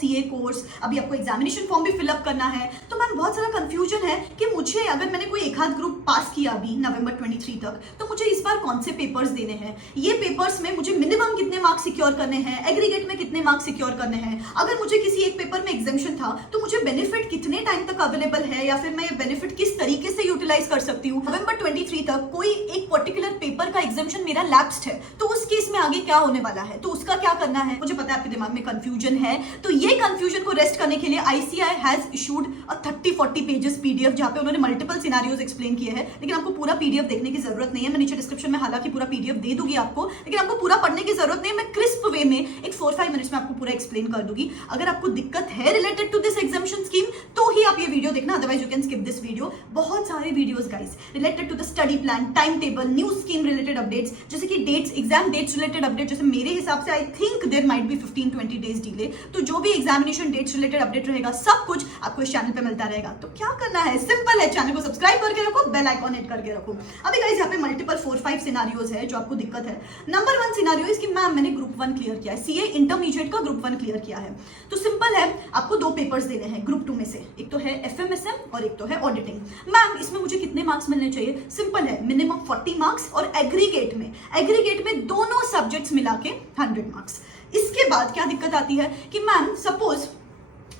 CA course, अभी आपको examination form भी फिलअप करना है। तो मैम बहुत सारा कंफ्यूजन है कि मुझे अगर मैंने कोई एक आध ग्रुप पास किया अभी नवंबर 23 तक, तो मुझे इस बार कौन से पेपर्स देने हैं, ये पेपर्स में मुझे मिनिमम कितने मार्क्स सिक्योर करने हैं, एग्रीगेट में कितने मार्क्स सिक्योर करने हैं, अगर मुझे किसी एक पेपर में एग्जामिशन था तो मुझे बेनिफिट कितने टाइम तक अवेलेबल है, या फिर मैं ये बेनिफिट किस तरीके से यूटिलाइज कर सकती हूँ। नवंबर 23 तक कोई एक पर्टिकुलर पेपर का एग्जामिशन मेरा लैप्स्ड है, तो उस केस में आगे क्या होने वाला है, तो उसका क्या करना है। मुझे पता है आपके दिमाग में कंफ्यूजन है, तो ये कंफ्यूजन को रेस्ट करने के लिए ICAI has issued a 30-40 pages PDF, जहां पे उन्होंने मल्टीपल सिनेरियोज एक्सप्लेन किए हैं। लेकिन आपको पूरा पीडीएफ देखने की जरूरत नहीं है, मैं नीचे डिस्क्रिप्शन में हालांकि पूरा पीडीएफ दे दूंगी आपको, लेकिन आपको पूरा पढ़ने की जरूरत नहीं है। मैं क्रिस्प वे में एक 4-5 मिनट्स में आपको पूरा एक्सप्लेन कर दूंगी। अगर आपको दिक्कत है related to this examination scheme तो ही आप ये वीडियो देखना, otherwise you can skip this video. बहुत सारे videos guys related to the study plan, time table, new scheme related updates, जैसे कि dates, exam dates related update, जैसे मेरे हिसाब से I think there might be 15-20 days delay, तो जो भी एग्जामिनेशन डेट्स रिलेटेड अपडेट रहेगा सब कुछ आपको इस चैनल पे मिलता रहेगा। तो क्या करना है, सिंपल है, चैनल को सब्सक्राइब करके रखो, बेल आइकॉन हिट करके रखो। अभी गाइस यहाँ पे मल्टीपल 4-5 सिनारियोज है जो आपको दिक्कत है। नंबर 1 सिनारियो इसकी मैम मैंने ग्रुप 1 क्लियर किया है, सीए इंटरमीडिएट का ग्रुप 1 क्लियर किया है। तो सिंपल है, आपको 2 पेपर्स देने हैं ग्रुप 2 में से, एक तो है एफएमएसएम और एक तो है ऑडिटिंग। मैम इसमें मुझे कितने मार्क्स मिलने चाहिए, सिंपल है, मिनिमम 40 मार्क्स और एग्रीगेट में दोनों सब्जेक्ट्स मिला के 100 मार्क्स। इसके बाद क्या दिक्कत आती है कि मैम सपोज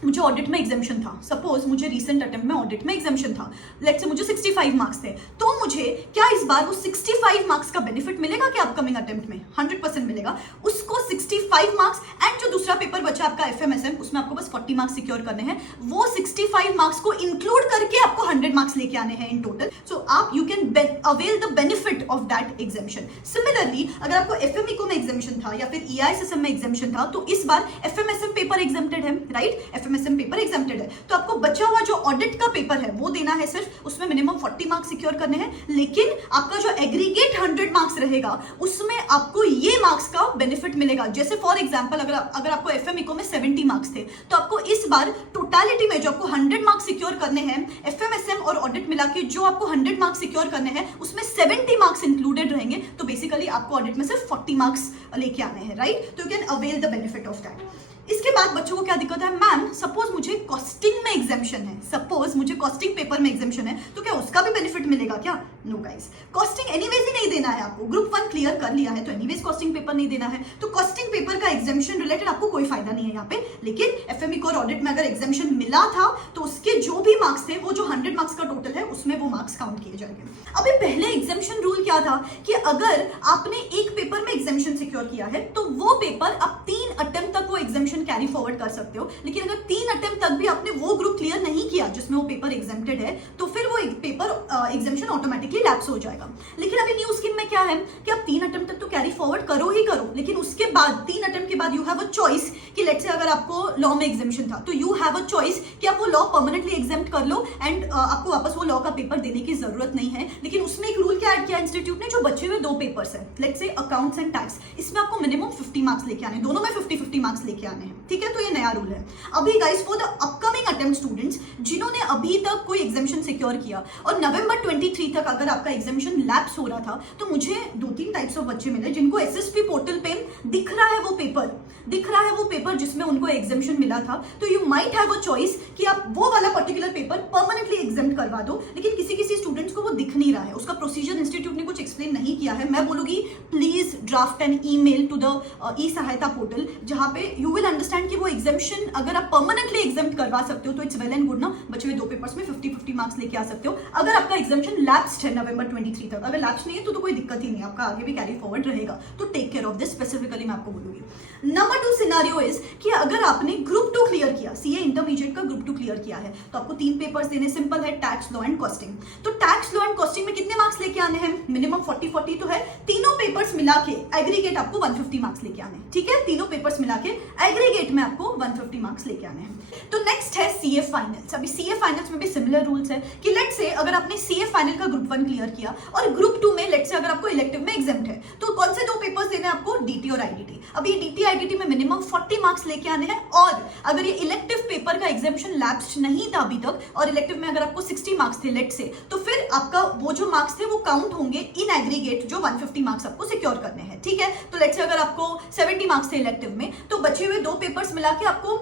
मुझे ऑडिट में एग्जामिशन था, सपोज मुझे रीसेंट अटेम्प्ट में ऑडिट में एग्जामिशन था, लेट्स से मुझे 65 मार्क्स थे, तो मुझे क्या इस बार वो 65 मार्क्स का बेनिफिट मिलेगा क्या अपकमिंग अटेम्प्ट में? 100% मिलेगा। उसको 65 मार्क्स एंड जो दूसरा पेपर बचा आपका एफएमएसएम, उसमें आपको बस 40 मार्क्स सिक्योर करने हैं, वो 65 मार्क्स को इंक्लूड करके आपको 100 मार्क्स लेके आने हैं इन टोटल। सो आप you can avail the benefit of that exemption. Similarly अगर आपको एफएमईको में एग्जामिशन था या फिर ईआईएसएसएम में एग्जामिशन था, तो इस बार एफएमएसएम पेपर एग्जाम्प्टेड है, राइट, एफएमएसएम पेपर एग्जाम्प्टेड है, तो आपको बचा हुआ जो ऑडिट का पेपर है वो देना है सिर्फ, उसमें मिनिमम 40 मार्क्स सिक्योर करने हैं। लेकिन आपका जो एग्रीगेट 100 मार्क्स रहेगा उसमें आपको ये मार्क्स का बेनिफिट मिलेगा। जैसे फॉर एग्जांपल अगर आपको एफएमईको में 70 मार्क्स थे, तो आपको इस बार टोटलिटी में जो आपको 100 मार्क्स सिक्योर करने हैं, एफएमएसएम और ऑडिट मिला के जो आपको 100 मार्क्स सिक्योर करने हैं, उसमें 70 मार्क्स इंक्लूडेड रहेंगे। तो बेसिकली आपको ऑडिट में सिर्फ 40 मार्क्स लेके आने हैं, राइट, तो you can avail the benefit of that. इसके बाद बच्चों को क्या दिक्कत है, मैम सपोज मुझे कॉस्टिंग में एग्जामिशन है, सपोज मुझे कॉस्टिंग पेपर में एग्जामिशन है, तो क्या उसका भी बेनिफिट मिलेगा क्या? No guys, costing anyways he नहीं देना है आपको, ग्रुप 1 क्लियर कर लिया है तो एनीवेज कॉस्टिंग पेपर नहीं देना है, तो कॉस्टिंग पेपर का एग्जामिशन रिलेटेड आपको कोई फायदा नहीं है यहाँ पे। लेकिन एफएमईको और ऑडिट में अगर एग्जामिशन मिला था तो उसके जो भी मार्क्स थे, वो जो 100 मार्क्स का टोटल है उसमें वो मार्क्स काउंट किए जाएंगे। अभी पहले एग्जामिशन रूल क्या था कि अगर आपने एक पेपर में एग्जामिशन सिक्योर किया है तो वो पेपर आप 3 अटेम्प्ट तक वो एग्जामिशन कैरी फॉरवर्ड कर सकते हो। लेकिन अगर 3 अटेम्प्ट तक भी आपने वो ग्रुप क्लियर नहीं किया जिसमें वो पेपर एग्जाम्प्टेड है, तो फिर वो पेपर एग्जामिशन ऑटोमेटिकली लैप्स हो जाएगा। लेकिन अभी न्यू स्कीम में क्या है कि आप 3 अटेम्प्ट तक तो कैरी फॉरवर्ड करो ही करो, लेकिन उसके बाद 3 अटेम्प्ट के बाद यू हैव अ चॉइस कि लेट्स से अगर आपको लॉ में एग्जामिशन था तो यू हैव अ चॉइस कि आप वो लॉ परमानेंटली एग्जाम्प्ट कर लो एंड आपको वापस वो लॉ का पेपर देने की जरूरत नहीं है। लेकिन उसमें एक रूल क्या ऐड किया इंस्टीट्यूट ने, जो बचे हुए 2 पेपर्स है, let's say accounts and tax, इसमें आपको मिनिमम 50 मार्क्स लेके आने, दोनों में 50-50 मार्क्स लेके आने हैं, ठीक है, तो ये नया रूल है। अभी guys for the upcoming attempt students जिन्होंने अभी तक कोई एग्जामिशन सिक्योर किया और नवंबर 23 तक अगर आपका एग्जामिशन लैप्स हो रहा था, तो मुझे 2-3 टाइप्स ऑफ बच्चे मिले जिनको एसएसपी पोर्टल पे दिख रहा है वो पेपर जिसमें उनको एग्जामिशन मिला था। तो you might have a choice कि आप वो वाला पर्टिकुलर पेपर परमानेंटली एग्जाम करवा दो। लेकिन किसी स्टूडेंट्स को वो दिख नहीं रहा है, उसका प्रोसीजर इंस्टीट्यूट ने कुछ एक्सप्लेन नहीं किया है। मैं बोलूंगी please draft an email to the e Sahayata portal, जहां पे यू विल अंडरस्टैंड कि वो एग्जामिशन अगर आप परमानेंटली एग्जाम करवा सकते हो तो इट्स वेल एंड गुड ना, बचे हुए 2 पेपर्स में 50-50 मार्क्स लेके आ सकते हो। अगर आपका एग्जामिशन लैप्स्ड है नवंबर 23 तक, अगर लैप्स नहीं है तो कोई दिक्कत ही नहीं, आपका आगे भी कैरी फॉरवर्ड रहेगा। तो take care of this, specifically मैं आपको बोलूंगी। नंबर 2 सिनेरियो इज कि अगर आपने ग्रुप 2 क्लियर किया, सीए इंटरमीडिएट का ग्रुप 2 क्लियर किया है, तो आपको 3 पेपर्स देने, सिंपल है, टैक्स, लॉ एंड कॉस्टिंग। तो टैक्स, लॉ एंड कॉस्टिंग में कितने मार्क्स लेके आने हैं? मिनिमम 40-40 तो है, तीनों पेपर्स मिला के एग्रीगेट आपको 150 मार्क्स लेके आने हैं, ठीक है, तीनों पेपर्स मिला के एग्रीगेट में आपको 150 मार्क्स लेके आने हैं। तो नेक्स्ट है सीए फाइनल्स। अभी सीए फाइनल्स में भी सिमिलर रूल्स है कि लेट्स से अगर आपने सीए फाइनल का ग्रुप 1 क्लियर किया और ग्रुप 2 में लेट्स से अगर आपको इलेक्टिव में एग्जाम्प्ट है, तो कौन से 2 पेपर्स देने हैं आपको? डीटी और आईडीटी। अभी डीटी आईडीटी में मिनिमम 40 मार्क्स लेके आने हैं, और अगर ये इलेक्टिव पेपर का एग्जामिशन लैप्स्ड नहीं था अभी तक और इलेक्टिव में अगर आपको 60 मार्क्स थे लेट्स से, तो फिर आपका वो जो मार्क्स थे वो काउंट होंगे इन एग्रीगेट, जो 150 मार्क्स आपको सिक्योर करने हैं। हैं, ठीक है। तो लेट्स से अगर आपको 70 मार्क्स थे इलेक्टिव में, तो बचे हुए 2 पेपर्स मिला के आपको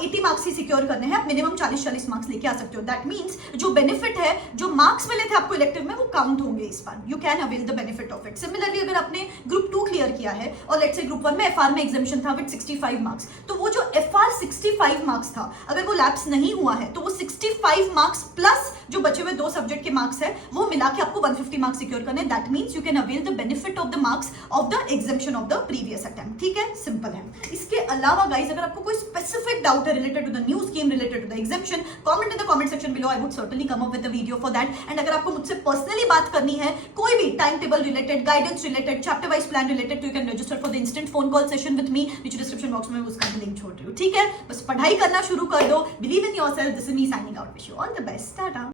80 मार्क्स ही सिक्योर करने हैं, आप मिनिमम 40-40 मार्क्स लेके आ सकते हो। दैट मीन्स जो बेनिफिट है, जो मार्क्स मिले थे आपको इलेक्टिव में, वो काउंट होंगे इस बार। You can avail the benefit of it. Similarly अगर आपने ग्रुप 2 क्लियर किया है और लेट्स से ग्रुप 1 में एफआर में एग्जामिशन था विद 65 मार्क्स, तो वो जो एफआर 65 मार्क्स था, अगर वो लैप्स नहीं हुआ है तो वो 65 मार्क्स प्लस जो बचे हुए 2 सब्जेक्ट के मार्क्स है, वो मिला के आपको 150 मार्क्स सिक्योर करने। That means you can avail the benefit of the marks of the examination of the previous attempt, ठीक है। सिंपल है। इसके अलावा गाइस, अगर आपको कोई स्पेसिफिक डाउट है related to the new scheme, related to the exemption, comment in the comment section below. I would certainly come up with the video for that. And अगर आपको मुझसे पर्सनली बात करनी है, कोई भी time table related, guidance related, chapter wise plan related, तो you can register for the instant phone call session with me, नीचे डिस्क्रिप्शन बॉक्स में उसका भी लिंक छोड़ रही हूँ, ठीक है। बस पढ़ाई करना शुरू कर दो। Believe in yourself. This is me signing out. Wish you all the best. Tata.